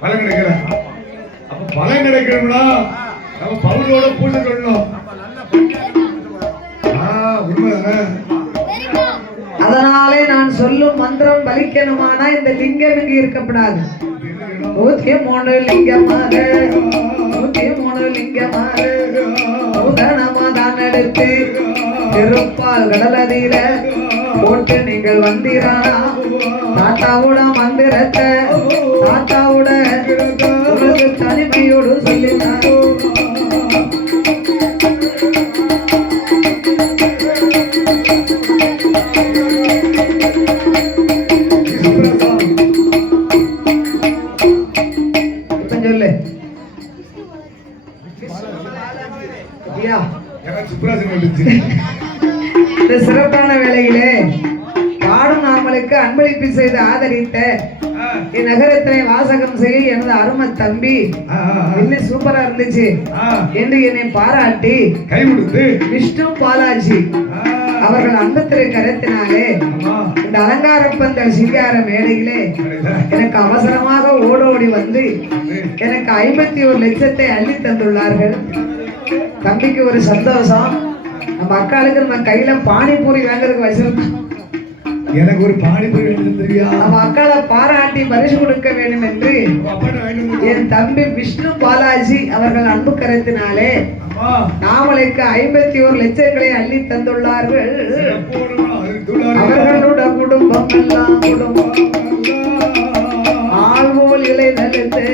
பலன் கிடைக்கல. அப்ப பலன் கிடைக்கணும்னா நம்ம பவுலோட பூஜை பண்ணணும். அதனாலே நான் சொல்லும் மந்திரம் பலிக்கணுமானா இந்த லிங்கம் இங்கு இருக்கப்படாது. 103 லிங்கமாக 103 லிங்கமாக உதனமாதான் எடுத்து திருப்பால் கடலதீர போட்டு நீங்கள் வந்தீரானா தாத்தாவோட மந்திரத்தை தாத்தாவோட உங்களுக்கு தனிமையோடு சொல்லினார். சொல்லு இந்த சிறப்பான வேளையிலே பாடும் நாமலுக்கு அன்பளிப்பு செய்து ஆதரித்த இந்நகரத்தினை வாசகம் செய்ய எனது அருமை தம்பி இன்னும் சூப்பரா இருந்துச்சு என்று என்னை பாராட்டி கை கொடுத்து விஷ்ணு பாலாஜி அவர்கள் அன்பத்திரை கரத்தினாலே இந்த அலங்கார பந்தல் சிங்கார மேடையிலே எனக்கு அவசரமாக ஓடோடி வந்து எனக்கு 51 லட்சத்தை அள்ளி தந்துள்ளார்கள். தம்பிக்கு ஒரு சந்தோஷம். நம்ம அக்காளுக்கு நம்ம கையில பானிபூரி வாங்குறதுக்கு வச்சிருக்கோம். எனக்கு ஒரு பானிபூரி தெரியா நம்ம அக்காளை பாராட்டி பரிசு கொடுக்க வேண்டும் என்று என் தம்பி விஷ்ணு பாலாஜி அவர்கள் அன்பு கரத்தினாலே நாமளுக்கு 51 லட்சங்களை அள்ளி தந்துள்ளார்கள். அவர்களோட குடும்பம் எல்லாம் குடும்பம் ஆள்போல் இலை நலித்து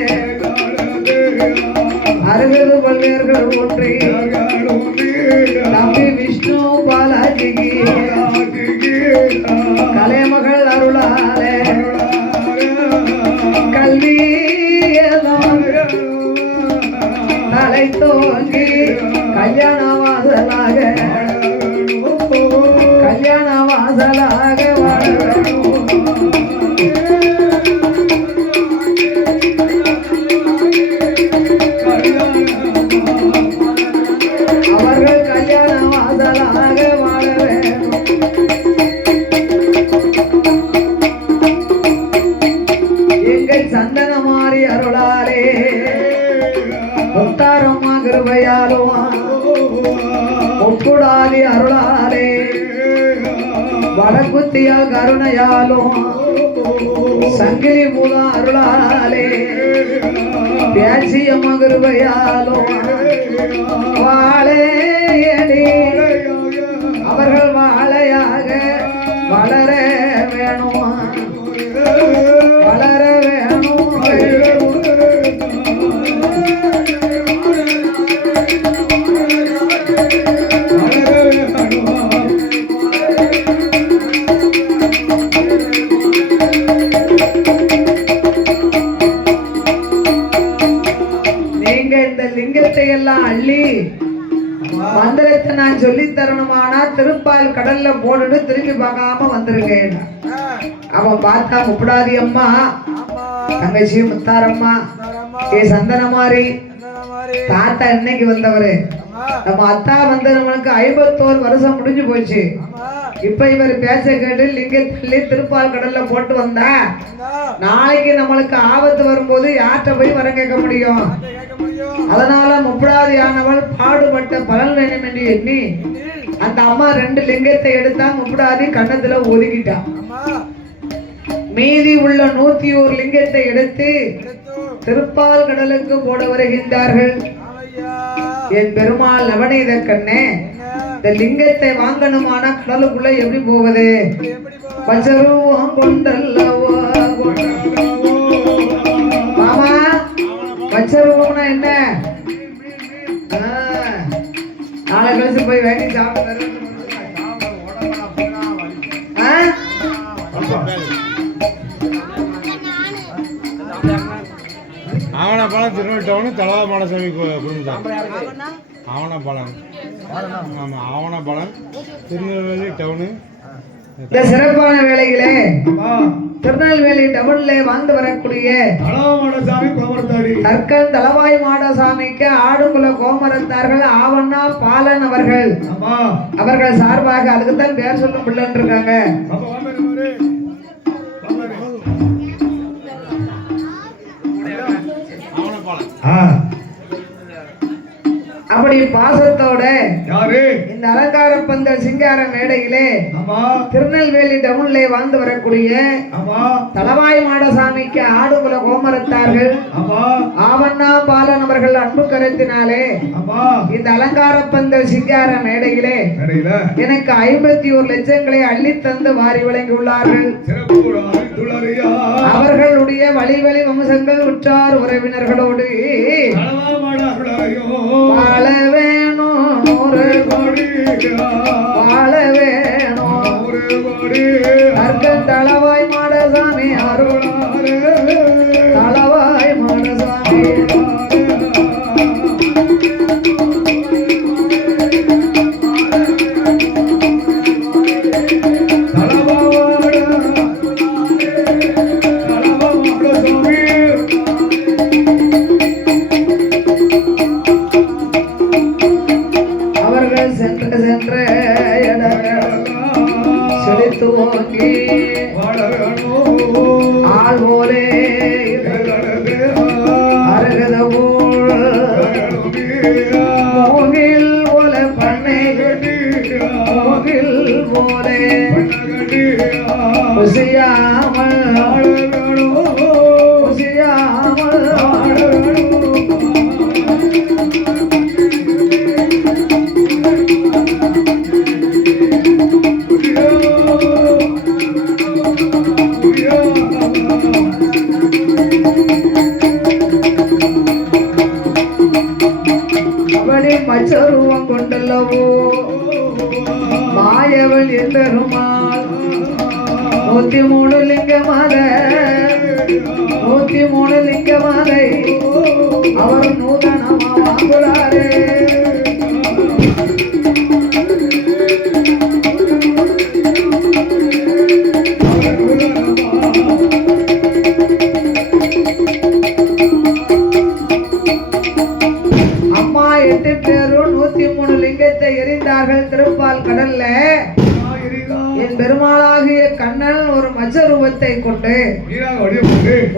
60 பல்வேர்கள் ஒன்றி தம்பி விஷ்ணு பாலாஜிக்கு கலைமகள் அருளாலே கல்வி தலை தோங்கி கல்யாண வாசலாக அவர்கள் கல்யாண வாசலாக வாழ வேண்டும். எங்கள் சந்தனமாரி அருளாலே முத்தாரம்மா கிருபையாலும் ஒப்புடாதி அருளாலே வடக்குத்தியா கருணையாலும் சங்கிலி மூல அருளாலே பேச்சியம்மா கிருபையாலும் வாழையடி அவர்கள் வாழையாக வளர வேணும் வளர வேணும். லிங்கத்தை எல்லாம் அள்ளி மந்திரத்தை நான் சொல்லி தரணுமானா திருப்பால் கடல்ல போட்டுட்டு திரும்பி பார்க்காம வந்துருங்க. அவன் பார்த்தா முப்படாதி அம்மா தங்கச்சி முத்தாரம்மா சந்தனமாரி தாத்தா இன்னைக்கு வந்தவரு. நம்ம அத்தா வந்து நம்மளுக்கு 51 வருஷம் முடிஞ்சு போச்சு. இப்ப இவர் பேச்ச கேட்டு லிங்கத்திலே திருப்பால் கடல்ல போட்டு வந்தா நாளைக்கு நம்மளுக்கு ஆபத்து வரும்போது யார்கிட்ட போய் வரம் கேட்க முடியும்? அதனால முப்படாதியானவள் பாடுபட்ட பலன் வேணும் என்று எண்ணி அந்த அம்மா 2 லிங்கத்தை எடுத்தா முப்படாதி கண்ணத்துல ஒதுக்கிட்டான். மீதி உள்ள 101 லிங்கத்தை எடுத்து திருப்பால் கடலுக்கு போட வருகின்றார்கள். என் பெருமாள் நவநீத கண்ணே, இந்த லிங்கத்தை வாங்கணுமான கடலுக்குள்ள எப்படி போவது? வஜ்ரூபம் கொண்டல்லவோ மாமா, வஜ்ரூபம்னா என்ன? நாளை கழிச்சு போய் வேண்டி சாப்பிட்டு ஆவணப்பாலம் திருநெல்வேலி டவுனு தலவாபாலசாமி குடும்பம். ஆவணப்பாலம் ஆமாம், ஆவணப்பாலம் திருநெல்வேலி டவுனு. இந்த சிறப்பான வேலைகளே திருநெல்வேலி டவுன்ல வாழ்ந்து வரக்கூடிய தற்கல் தலவாய் மாடசாமிக்கு ஆடுகுல கோமரத்தார்கள் ஆவண்ணா பாலன் அவர்கள் அவர்கள் சார்பாக அதுக்குத்தான் பேர் சொல்லும் பிள்ளைன்னு இருக்காங்க. ஆ, அப்படி பாசத்தோட யாரு? இந்த அலங்கார பந்தல் சிங்கார மேடையிலே ஆமா திருநெல்வேலி டவுன்ல வாழ்ந்து வரக்கூடிய ஆமா தலவாய் மாடசாமிக்கு ஆடுகுல கோமரத்தார்கள் ஆமா ஆவண்ணா பாலன் அவர்கள் அன்பு கருத்தினாலே ஆமா இந்த அலங்கார பந்தல் சிங்கார மேடையிலே கடையில எனக்கு 51 லட்சங்களை அள்ளி தந்து வாரி வழங்கியுள்ளார்கள். சிறப்பு துளறியா அவர்களுடைய வழி வழி வம்சங்கள் உற்றார் உறவினர்களோடு வாழ வேணும் 100 கோடி வாழ வேணும் அர்க்கன் தளவாய் மாடசாமி அருள் தளவாய் மாடசாமி அவர்கள் சென்ற சென்ற செழித்து ஓங்கி ஆள் போலே அருகத போல் மோகில் போல பண்ணை மோகில் போலே குசியாமல் குசியாமல் அவளை மச்சருவம் கொண்டல்லவோ மாயவள் எந்தருமாள் 103 லிங்க மாலை 103 லிங்க மாலை அவர் நூதனமா வாங்குறாரே அம்மா 8 பேரும் 103 லிங்கத்தை எரிந்தார்கள் திருப்பால் கடல்ல. என் பெருமாளாகிய கண்ணன் ஒரு மச்ச ரூபத்தை கொண்டு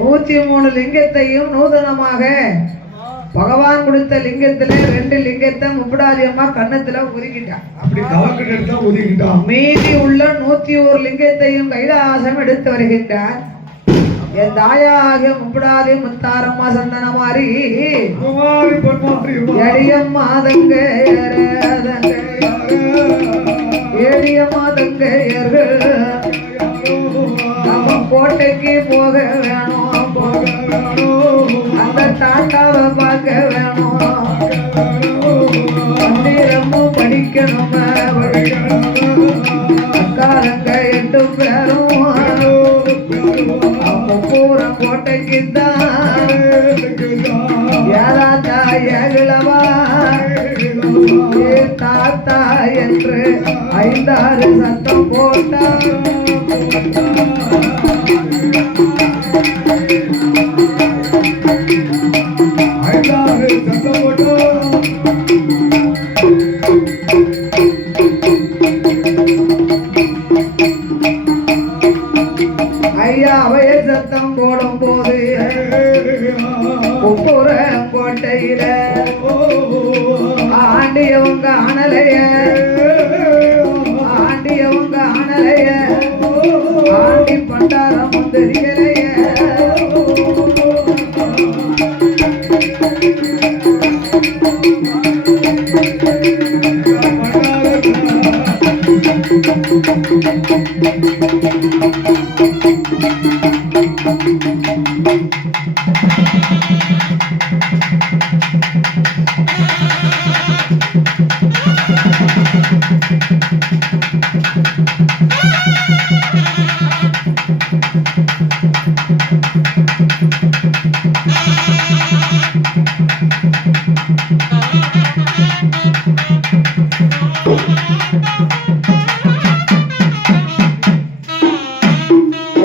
103 லிங்கத்தையும் நூதனமாக பகவான் கொடுத்த லிங்கத்திலே 2 லிங்கத்தை முப்படாதி அம்மா கண்ணத்துல ஒதுக்கிட்டான். அப்படி கவக்கிட்டு எடுத்தா ஒதுக்கிட்டான். மீதி உள்ள 101 லிங்கத்தையும் கைலாசம் எடுத்து வருகின்றார். என் தாயாகிய முப்படாதி முத்தாரம்மா சந்தனமாரி எடியம்மா தங்க ஏடியம்மா தங்கையர்கள் நம்ம கோட்டைக்கு போக வேணும் அந்த தாத்தாவை பார்க்க வேணும் மந்திரமும் படிக்கணும் அக்காரங்க 8 பேரும் பூரம் கோட்டைக்கு தான் ஏதாத்தா ஏகிழவா தாத்தா என்று 5-6 சத்தம் போட்டா ஐயா அவைய சத்தம் போடும் போது உப்புறம் கோட்டையில ஆண்டியவங்க அனலைய ஆண்டியவங்க அனலைய ஆண்டி பண்டாரம் தெரியலைய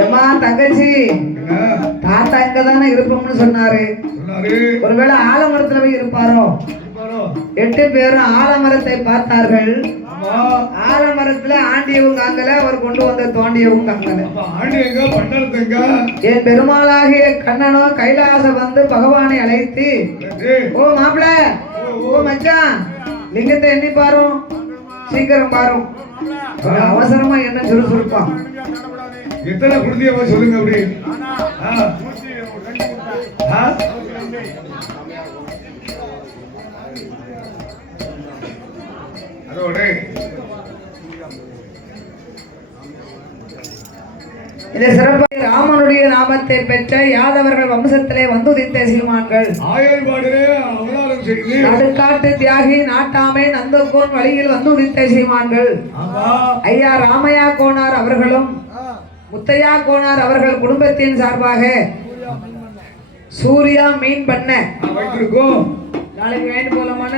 ஏமா தங்கச்சி தாத்தா இங்கதானே இருப்போம்னு சொன்னாரு. ஒருவேளை ஆலமரத்துல போய் இருப்பாரோ? 8 பேரும் ஆலமரத்தை பார்த்தார்கள். ஆமா. ஆலமரத்துல ஆண்டியவும் காங்கல, அவர் கொண்டு வந்த தோண்டியவும் காங்கல. அப்ப ஆண்டி எங்க, பண்டலத்து எங்க? என் பெருமாளாகிய கண்ணனோ கைலாச வந்து பகவானை அழைத்து, சரி. ஓ மாப்பிள, ஓ மச்சான், லிங்கத்தை எண்ணி பாரும், சீக்கிரம் பாரும். அவசரமா என்ன சுறுசுறுப்பா. எத்தனை குருதியமா சொல்லுங்க அப்படி. அதோட இந்த சிறப்பாக ராமனுடைய நாமத்தை பெற்ற யாதவர்கள் வம்சத்திலே வந்துதித்த சீமான்கள் ஆயர்பாடிலே அவதாரம் செய்து நடுக்காட்டு தியாகி நாட்டாமை நந்தகோன் வழியில் வந்துதித்த சீமான்கள் ஆமா. ஐயா ராமையா கோனார் அவர்களும் முத்தையா கோனார் அவர்கள் குடும்பத்தின் சார்பாக சூர்யா மீன் பண்ண வைத்திருக்கோம். நாளைக்கு வேண்டு போலாமான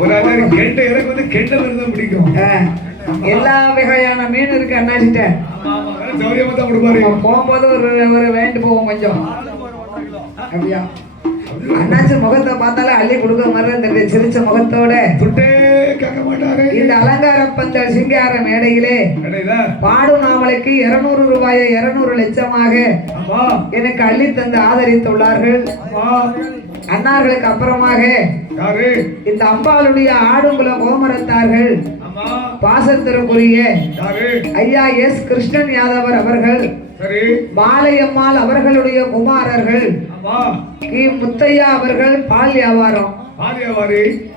ஒரு ஆளு கெண்ட எனக்கு வந்து கெண்ட விரதம் பிடிக்கும். எல்லா வகையான மீன் இருக்கு அண்ணாச்சிட்ட. சௌரியமா தான் கொடுப்பாரு. போகும்போது ஒரு வேண்டு போவோம் கொஞ்சம். அப்படியா அண்ணாச்சி முகத்தை பார்த்தாலே அள்ளி கொடுக்க மாதிரி தெரியுது. சிரிச்ச முகத்தோட துட்டே கேட்க மாட்டாரு. இந்த அலங்கார பந்தல் சிங்கார மேடையிலே பாடும் நாவலுக்கு 200 ரூபாயை 200 லட்சமாக எனக்கு அள்ளி தந்து ஆதரித்துள்ளார்கள். அன்னார்களுக்கு அப்புறமாக இந்த அம்பாளுடைய ஆடுங்குல கோமரத்தார்கள் பாசத்திற்குரிய ஐயா எஸ் கிருஷ்ணன் யாதவர் அவர்கள், பாலையம்மாள் அவர்களுடைய குமாரர்கள், கி முத்தையா அவர்கள் பால் வியாபாரம்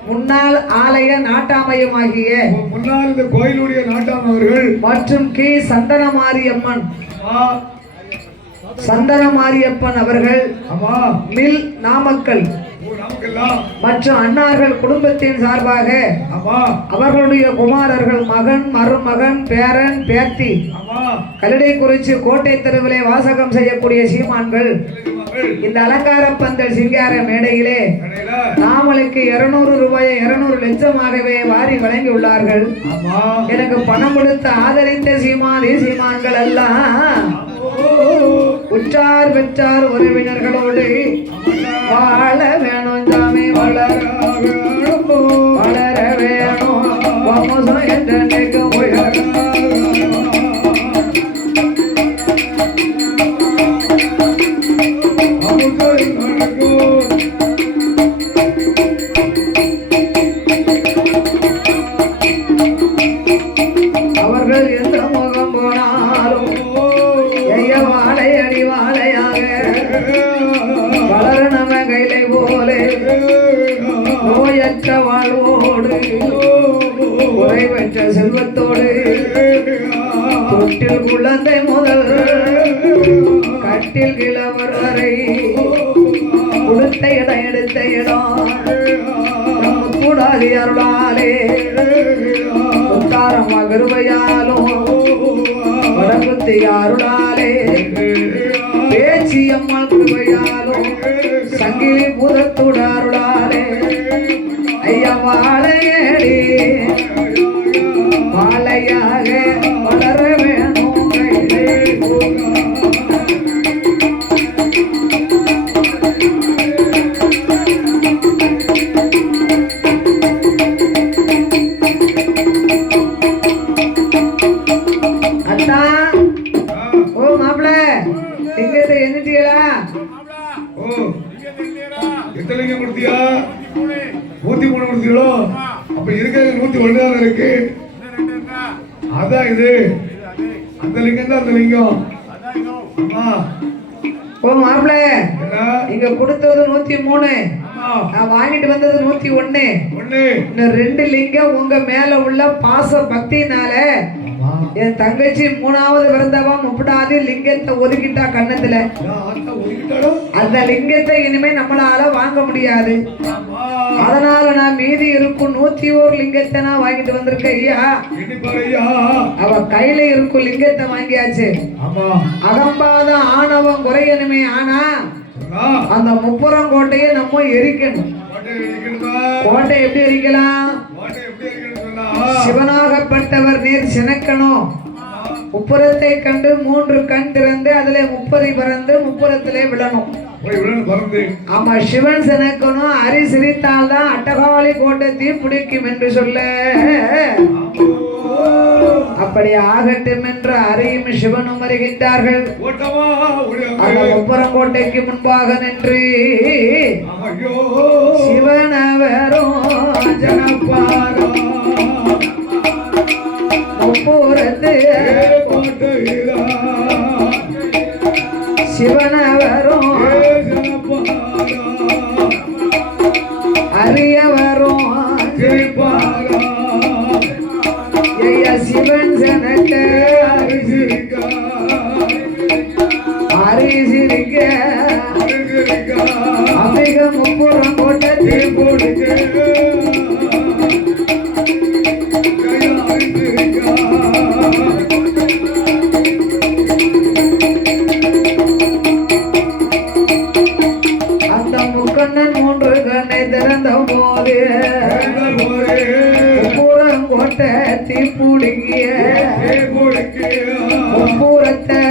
முன்னாள் ஆலய நாட்டாமையமாகிய முன்னாள் இந்த கோயிலுடைய நாட்டாமவர்கள் மற்றும் கி சந்தனமாரியம்மன் சந்தனமாரியப்பன் அவர்கள் மில் நாமக்கல் மற்றும் அன்னார்கள் குடும்பத்தின் சார்பாக அவர்களுடைய குமாரர்கள் மகன் மருமகன் பேரன் பேத்தி கல்லடைக்குறிச்சி கோட்டை தெருவிலே வாசகம் செய்யக்கூடிய சீமான்கள் இந்த அலங்கார பந்தல் சிங்கார மேடையிலே நாமளுக்கு 200 ரூபாயை 200 லட்சமாகவே வாரி வழங்கி உள்ளார்கள். எனக்கு பணம் கொடுத்து ஆதரித்த சீமான்கள் எல்லாம் உற்றார் பெற்றார் உறவினர்களோடு வாழ வேணும் சாமி, வளர வேணும் என்று அவர்கள் எந்த முகம் போனாலும் வாழை அடி வாழையாக வளர நம்ம கைலை போலே நோயற்ற வாழ்வோடு குறைவற்ற செல்வத்தோடு தொட்டில் குழந்தை முதல் கட்டில் கிழவர் வரை கொடுத்த இடம் எடுத்த இடம் கூடாது அருளாலே உத்தாரம் மகருவையாலும் வடகுத்தி அருளாலே பேச்சி அம்மா கிருபையாலும் சங்கிலி பூதத்துட அருளாலே ஐயா வாழையடி வாழையாக வளர வேணும். அத்தா ஓ மாப்பிள்ள லிங்கத்தை எண்ணிட்டீங்களா? எத்தனை லிங்கம் கொடுத்தியா? 103 கொடுத்தீங்களோ? அப்ப இருக்கிறது 101 தான் இருக்கு. அதான் இது அந்த லிங்கம் தான் அந்த லிங்கம். ஓ மாப்பிள்ள நீங்க கொடுத்தது 103, நான் வாங்கிட்டு வந்தது 101. இன்னும் 2 லிங்கம் உங்க மேல உள்ள பாச பக்தினால என் தங்கச்சி 3வது விருந்தவா முப்படாது லிங்கத்தை ஒதுக்கிட்டா கண்ணத்துல. அந்த லிங்கத்தை இனிமே நம்மளால வாங்க முடியாது. அதனால நான் மீதி இருக்கும் 101 லிங்கத்தை நான் வாங்கிட்டு வந்திருக்கேன். ஐயா அவ கையில இருக்கும் லிங்கத்தை வாங்கியாச்சு. அகம்பாத ஆணவம் குறையணுமே. ஆனா அந்த முப்புறம் கோட்டையை நம்ம எரிக்கணும். கோட்டை எப்படி எரிக்கலாம்? சிவனாகப்பட்டவர் நீர் சினக்கணும். முப்புறத்தை கண்டு 3 கண் திறந்து அதிலே முப்பரி பறந்து முப்புறத்திலே விழணும். போய் விழணும் பறந்து. ஆமா, சிவன் செனக்கணும் அரி சிரித்தால் தான் அட்டகாளி கோட்டை தீ பிடிக்கும் என்று சொல்ல, அப்படி ஆகட்டும் என்று அரியும் சிவனும் வருகின்றார்கள். ஓட்டமா அந்த முப்புறங்கோட்டைக்கு முன்பாக நின்று ஐயோ சிவனவரும் ஜனப்பாரோ முப்புறத்து கோட்டையிலா சிவனவரும் ஜனப்பாரா அரியவரும் சிரிப்பாரா ஐயா சிவன் செனக்கு சிரிக்கா அரி சிரிக்க சிரிக்கா அதிக முப்புறம் கோட்டை தீ போடுங்க கையாய் சிரிக்கா அந்த முக்கண்ணன் 3 கண்ணை திறந்த போது முப்புறங்கோட்டை தீப்புடுங்கிய முப்புறத்தை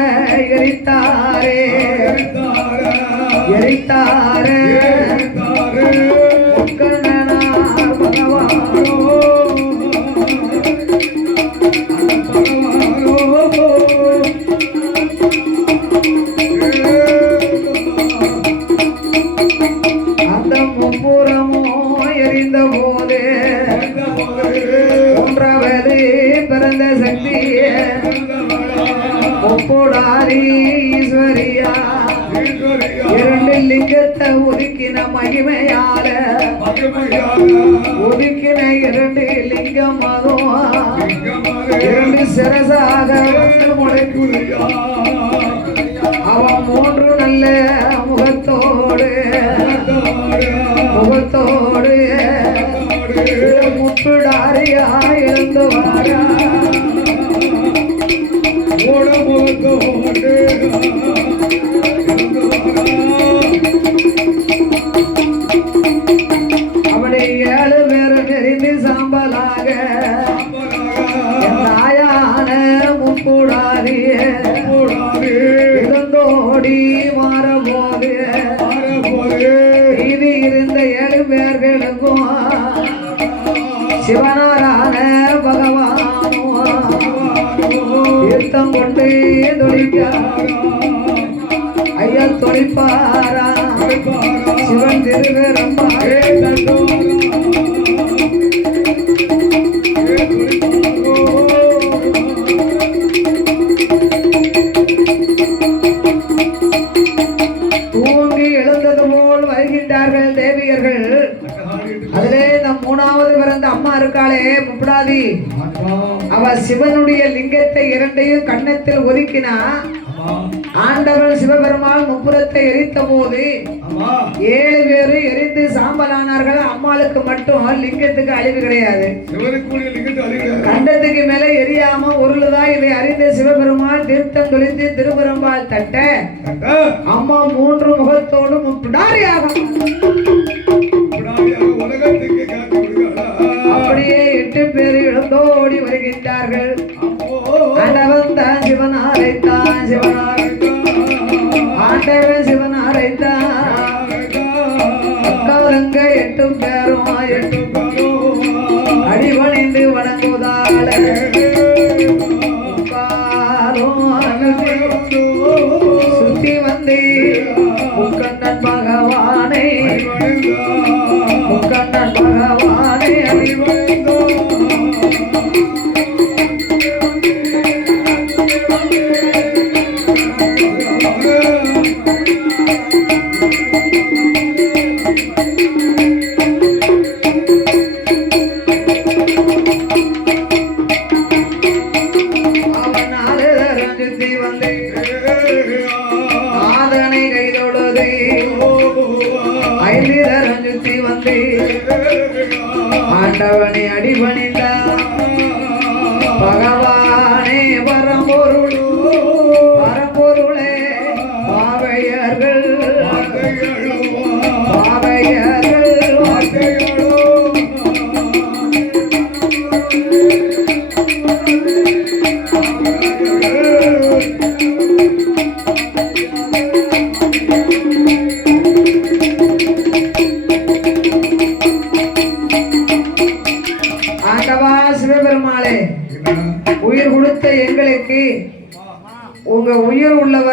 எரித்தாரே எரித்தாரே முக்கண்ணனார் பகவானோ அந்த முப்புறமோ எரிந்த போது 3வது பிறந்த சக்தியே முப்புடாரி ஈஸ்வரியா 2 லிங்கத்தை ஒதுக்கின மகிமையால ஒதுக்கின 2 லிங்கம் அதுவும் 2 சிரசாக முளைக்குதையா அவன் 3 நல்ல முகத்தோடு முகத்தோடு முப்புடாரியா இருந்து வாரா ஓட போட்டோடு அப்படி 7 பேரும் நெறிந்து சாம்பலாக தாயான முப்புடாரிய இருந்தோடி மாறபோது இது இருந்த 7 பேர்களுக்கும் சிவனாரான பகவானும் தீர்த்தம் கொண்டு தொழிப்பாரா ஐயா தொழிப்பாரா சிவன் திருவேரம்பா தூங்கி எழுந்தது போல் வருகின்றார்கள் தேவியர்கள். அதிலே நம் 3வது பிறந்த அம்மா இருக்காளே முப்படாதி, அவ சிவனுடைய லிங்கத்தை 2ஐயும் கன்னத்தில் ஒதுக்கினா. ஆண்டவன் சிவபெருமான் முப்புறத்தை எரித்த போது 7 பேரும் எரிந்து சாம்பலானார்கள். அம்மாளுக்கு மட்டும் லிங்கத்துக்கு அழிவு கிடையாது. கண்டத்துக்கு மேல எரியாம உருளுதான். இதை அறிந்த சிவபெருமான் தீர்த்தம் தொழித்து திருபெரும்பால் தட்ட அம்மா 3 முகத்தோடு முப்பிடாரியாக அப்படியே 8 பேர் இழந்தோடி வருகின்றார்கள். ஆண்டவன் தான் சிவனாரைத்தான் ஆண்டவன் சிவனாரைத்தான் அக்காலங்க 8 பேரும் அடிபணிந்து வணங்குவதால சுத்தி வந்தே முக்கண்ணன் பகவானை முக்கண்ணன் பகவானை ஆண்டவனை அடிபணிந்த பகவானே பரம்பொருள் பரம்பொருளே பாவையர்கள் பாவையர்கள்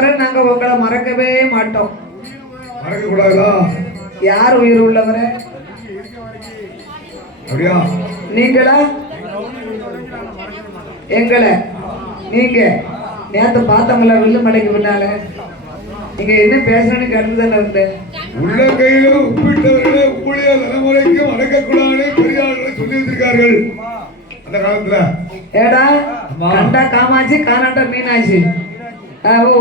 வரை நாங்க உங்களை மறக்கவே மாட்டோம். மறக்க கூடாதா? யார் உயிர் உள்ளவரை? அப்படியா? நீங்களா? எங்களை நீங்க நேத்து பார்த்தவங்கள வில்லுமலைக்கு பின்னால நீங்க என்ன பேசணும்னு கருத்து தானே இருந்தேன். உள்ள கையில உப்பிட்டவர்களே ஊழிய தலைமுறைக்கு வணக்கக்கூடாது பெரியார்கள் சொல்லி வச்சிருக்கார்கள் அந்த காலத்துல. ஏடா கண்டா காமாட்சி காணாண்டா மீனாட்சி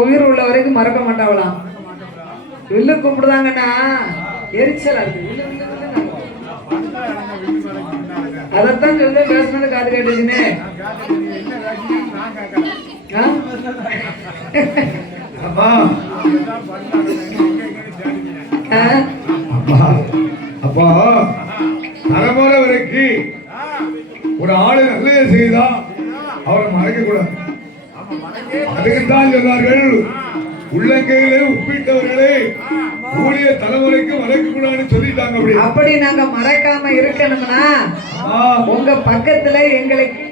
உயிர் உள்ள வரைக்கும் மறக்க மாட்டாங்களாம். வில்லு கும்பிடுதாங்கன்னா எரிச்சலா இருக்கு. அதைத்தான் சொல்லி பேசணும்னு காது கேட்டுச்சுன்னு. அப்பா தலைமுறை வரைக்கும் ஒரு ஆளு நல்லது செய்தா அவரை மறைக்க கூடாது. அதுக்குத்தான் சொன்னார்கள் உள்ளங்கையிலே உப்பிட்டவர்களே ஊழிய தலைமுறைக்கு மறைக்க கூடாதுன்னு சொல்லிட்டாங்க. அப்படி நாங்க மறைக்காம இருக்கணும்னா உங்க பக்கத்துல எங்களுக்கு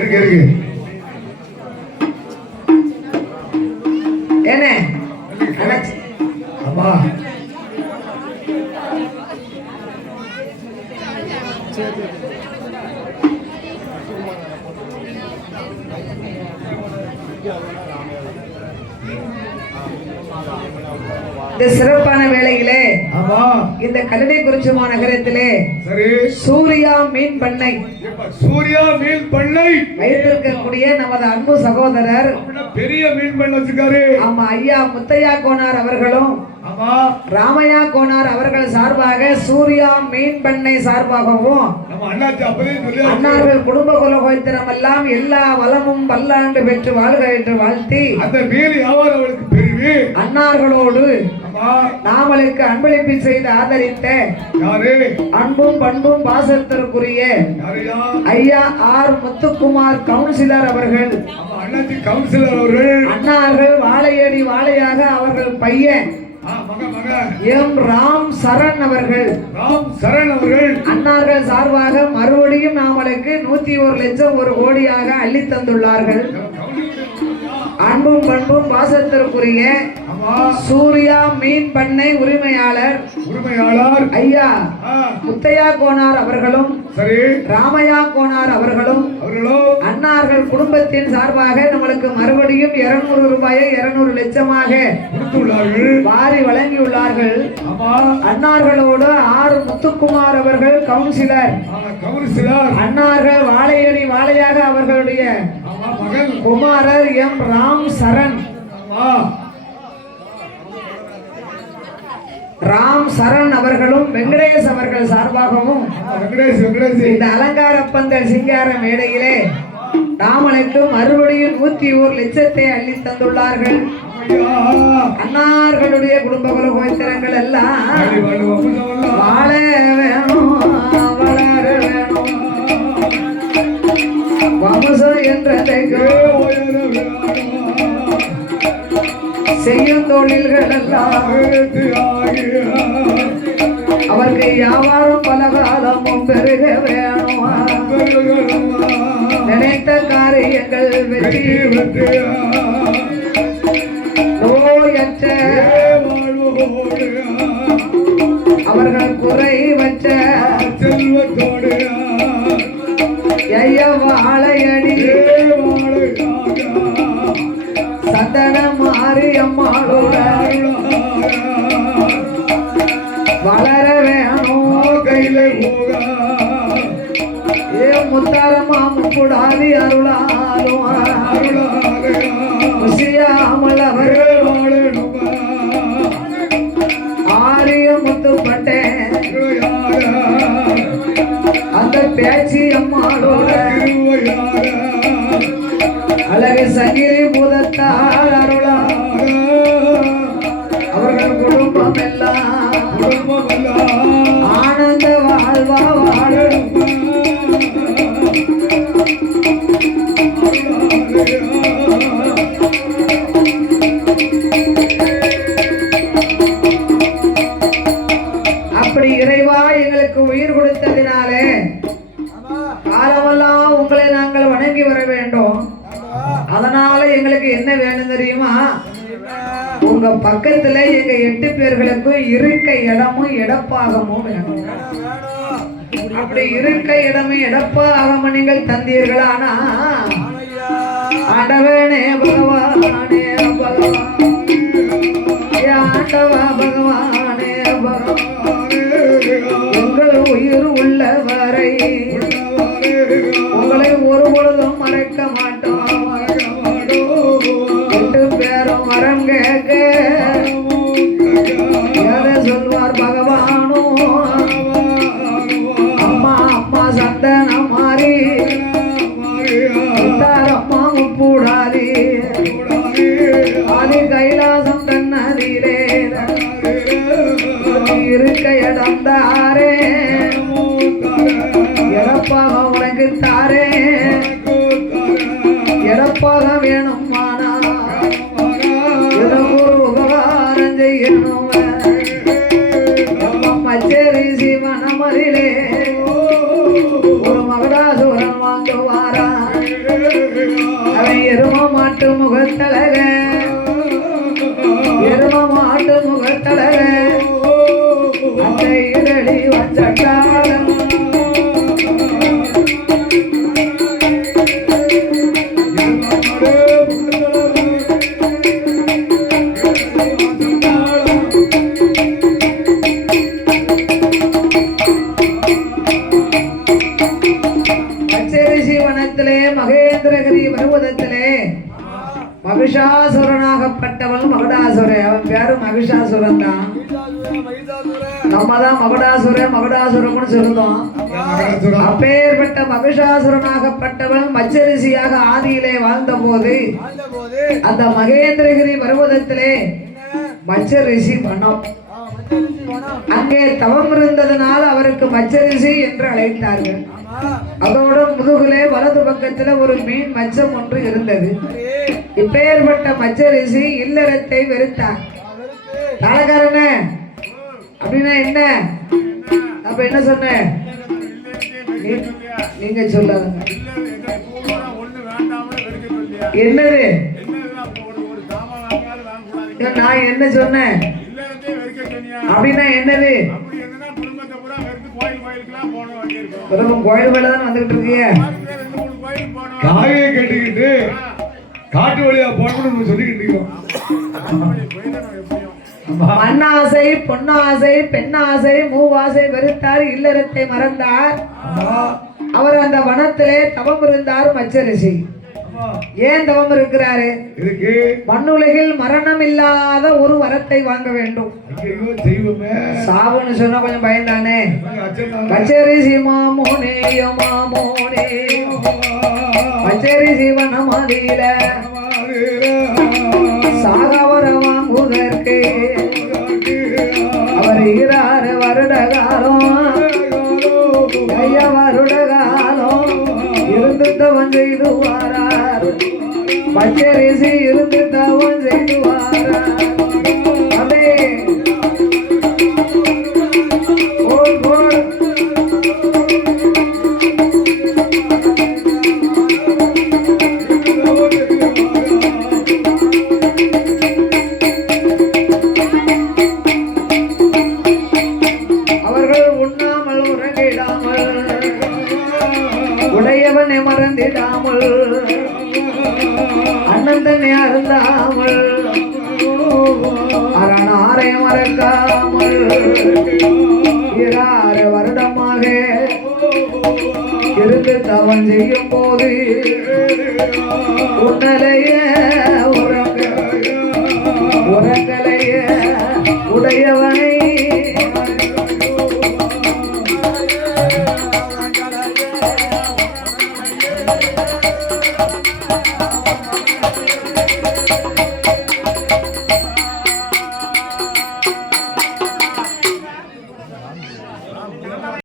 இருக்கு என்ன அம்மா இந்த சிறப்பான வேளையிலே இந்த கல்லணைக்குறிச்சி மாநகரத்திலே சூர்யா மீன் பண்ணை வைத்திருக்கக்கூடிய நமது அன்பு சகோதரர் பெரிய மீன் பண்ணை வச்சிருக்காரு. ஆமா ஐயா முத்தையா கோனார் அவர்களும் ராமையா கோனார் அவர்கள் சார்பாக சூர்யா மீன் பண்ணை சார்பாகவும் அன்னார்கள் குடும்ப குல கோத்திரம் எல்லாம் எல்லா வளமும் பல்லாண்டு பெற்று வாழ்க என்று வாழ்த்தி அந்த மீன் அவருக்கு பெரிய அன்னார்களோடு நாமளுக்கு அன்பளிப்பு செய்து ஆதரித்த அன்பும் பண்பும் பாசத்திற்குரிய ஐயா ஆர் முத்துக்குமார் கவுன்சிலர் அவர்கள் அன்னார்கள் வாழையடி வாழையாக அவர்கள் பையன் எம் ராம் சரண் அவர்கள் அன்னார்கள் சார்பாக மறுபடியும் நாமளுக்கு 101 லட்சம் 1 கோடியாக அள்ளி தந்துள்ளார்கள். அன்பும் பண்பும் பாசத்திற்குரிய சூர்யா மீன் பண்ணை உரிமையாளர் ஐயா முத்தையா கோனார் அவர்களும் ராமையா கோனார் அவர்களும் அன்னார்கள் குடும்பத்தின் சார்பாக நம்மளுக்கு மறுபடியும் 200 ரூபாயை 200 லட்சமாக வாரி வழங்கியுள்ளார்கள். அன்னார்களோடு ஆர் முத்துக்குமார் அவர்கள் கவுன்சிலர் அன்னார்கள் வாழையடி வாழையாக அவர்களுடைய குமாரர் எம் ராம் சரண் அவர்களும் வெங்கடேஷ் அவர்கள் சார்பாகவும் இந்த அலங்கார பந்தல் சிங்கார மேடையிலே ராமனுக்கு மறுபடியும் 101 லட்சத்தை அள்ளி தந்துள்ளார்கள். அன்னார்களுடைய குடும்ப குல கோத்திரங்கள் எல்லாம் வாழ வேணும் வளர வேணும் வம்சம் என்றதை செய்யும் தொழில்கள் எல்லாம் அவருக்கு வியாபாரம் பல காலமும் பெருக வேணும். நினைத்த காரியங்கள் வெற்றி நோயற்ற அவர்கள் குறைவற்ற செல்வத்தோடு வாழையடி சந்தன மாரியம்மாளோட வளர வேணும் கையில முத்தாரமா முக்குடாதி அருளாலும் முசியாமல் அவர் ஆரிய முத்துப்பட்டேன் அந்த பேச்சி அம்மாளோட அழகு சங்கிலி பூதத்தால் அருளார் அவர்கள் குடும்பம் எல்லாம் ஆனந்த வாழ்வா வாழும். இறைவா எங்களுக்கு உயிர் கொடுத்ததினாலே காலமெல்லாம் உங்களை நாங்கள் வணங்கி வர வேண்டும். அதனால எங்களுக்கு என்ன வேணும் தெரியுமா? உங்க பக்கத்துல எங்க 8 பேர்களுக்கும் இருக்க இடமும் இடப்பாகமும் வேணும். அப்படி இருக்க இடமும் இடப்பாகமும் நீங்கள் தந்தீர்களானா ஆண்டவனே பகவானே பகவானே ஆண்டவா பகவானே பகவானே உங்கள் உயிர் உள்ளவரை உங்களை ஒரு பொழுதும் மறைக்க மாட்டோம். 8 பேரும் வரம் கேட்க எதை சொல்வார் பகவானோ? அம்மா அம்மா சந்தனம் மாறி அம்மா உப்பூடாதி ஆதி கைலாசம் தன்னதிலே இருக்க இடம் தாரே எடப்பாக உனக்கு தாரே எடப்பாக வேணும் மானா ஒரு உபகாரம் செய்யணும். மச்சேரி சிவனமதிலே ஒரு மகடாசுரன் வாங்குவாரா அவன் எரும மாட்டு முகத்தழக எரும மாட்டு முகத்தழக அந்த இடடி வச்சட்டாளம் மகேந்திரகிரி பர்வதத்திலே மகிஷாசுரனாகப்பட்டவன் மகுடாசுரன். அவன் பேரு மகிஷாசுரன் தான். நம்ம தான் மகுடாசுரன் சொல்லுதோம். அப்பேற்பட்ட மகிஷாசுரனாகப்பட்டவன் மச்சரிசியாக ஆதியிலே வாழ்ந்த போது அந்த மகேந்திரகிரி பர்வதத்திலே மச்சரிசி வனம் அங்கே தவம் இருந்ததனால் அவருக்கு மச்சரிசி என்று அழைத்தார்கள். அதோட முதுகுலே வலது பக்கத்துல ஒரு மீன் மச்சம் ஒன்று இருந்தது. இப்பேற்பட்ட மச்சரிசி இல்லறத்தை வெறுத்தார். தலகாரன அப்படின்னா என்ன? அப்ப என்ன சொன்ன? நீங்க சொல்லாதுங்க. என்னது? நான் என்ன சொன்னேன் அப்படின்னா என்னது? கோயில் மேல தான் வந்துகிட்டு இருக்கீங்க. காயை கட்டிக்கிட்டு காட்டு வழியா போகணும்னு சொல்லிக்கிட்டு இருக்கோம். மண்ணாசை பொன்னாசை பெண்ணாசை மூவாசை வெறுத்தார், இல்லறத்தை மறந்தார். அவர் அந்த வனத்திலே தவம் இருந்தார் மச்சரிசி. ஏன் தவம் இருக்கிறாரு? மண்ணுலகில் மரணம் இல்லாத ஒரு வரத்தை வாங்க வேண்டும். சாவுன்னு சொன்னா கொஞ்சம் பயந்தானே. பச்சரிசி மாமோனே மாமோனே பச்சரிசி வனமாதியில சாகவர வாங்குவதற்கு அவர் 6 வருட காலம் வருட காலம் இருந்து தவம் செய்து வாரார். பச்சரிசி இருந்து தவம் செய்து வாரார். அதே உடையவனை மறந்திடாமல் அண்ணந்தனை அருந்தாமல் அரணாரை மறக்காமல் 6 வருடமாக இருந்து தவம் செய்யும் போது உன்னலைய உறங்கலைய உடையவனை